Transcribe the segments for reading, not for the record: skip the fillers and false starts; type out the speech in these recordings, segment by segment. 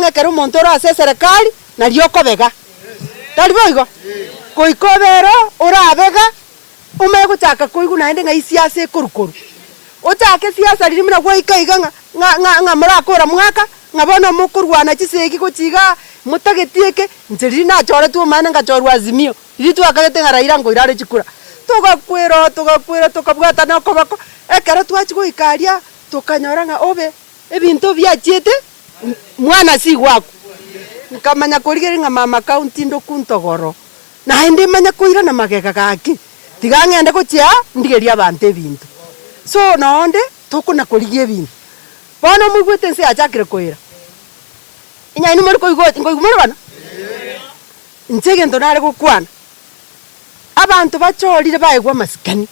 Ngekero muntu ase serikali na rioko bega. Tariboigo. Koikobero urabega ume guchaka kuigu naende nga isiasa ekurukuru. Ochake siasa riri muna gwaikaiga nga murakora mwaka ngabona mukurwana chiseki gochiga mutagetieke nzeri na chore tu mana ngachorwa Azimio. Riri twakagete nga Raila ngo irare chikura. Tugakwira tukabwata nako bako ekero twachigoikaria tukanyora nga obe ebintu byachiete mwana si wako nkamanya kurigeri nga mama county ndo kuntogoro na indi manya kuira na magega gaki tigangende gochia ndigeria abantu ebintu so naonde tokuna kurigie ebintu bono mugwete nse achakire kuira inya ni muri ngoigumura bana ntege ndo nare gukwana abantu bachorire baegwa masikani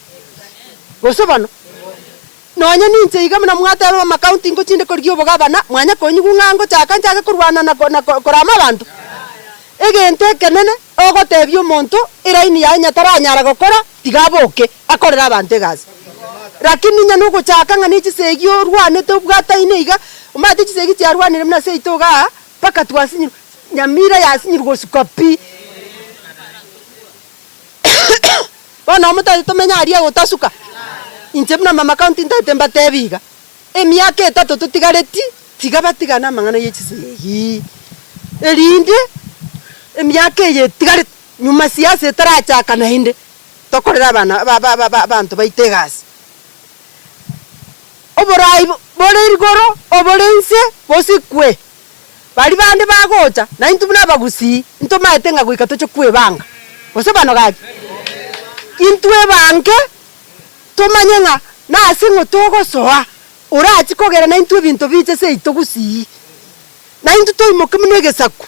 gosobano nonya ninche iga muna mwatero wa county ngo chinde korgio bogabana mwanya konyigu ngango chaka nchaka kurwana na korama abantu egente kenene ogotebyo omonto iraini yanya taranyara gokora tigaboke akorera abantu gazi lakini nya nugo chaka ngani chisegio rwane to bwata ine iga umati chisegi cyarwanire muna se itoga paka twasinyi nyamira yasinyi gosukapi bana omutali tomenya aria gotasuka inche muna mama county ntatemba tebiga emiaka 3 tutigareti tigabatigana mangana yechisegi erinde emiaka ye tigareti nyuma siasa tarachaka na hinde tokorera bana abantu baitegasi oborai bore irgoro oborense bosikwe bari bande bagocha na intu buna bagusi into maetenga guika tochokwe banga osobano gaki intwe banke tomanyenga na asingo togo soa urachi kogera na intu bintu biche se itogusi na intu toimoke munegesaku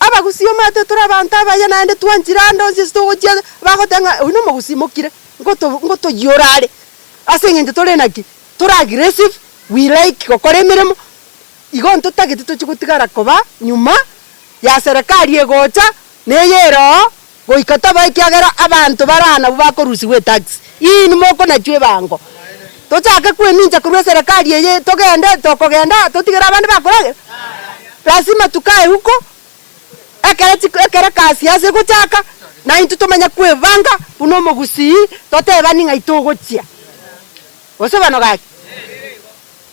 abagusio mate turabanta baya nande twanchirando nsistogo chia bagotenga uno magusi mokire ngoto yorare asengende torenaki tora aggressive we like kokore miremo igonto tagete tochigutigara koba nyuma ya serikali egocha neyero goikata baikiagera abantu barana bakorusi we tax ini moko na chwe bango tochake kweninja kurwe serikali yeye tokogenda totigera abandi bakorage lazima tukae huko ekere kasi ase gochaka na intu tomanya kwevanga uno mogusi toteba ninga itogochia osobano gaki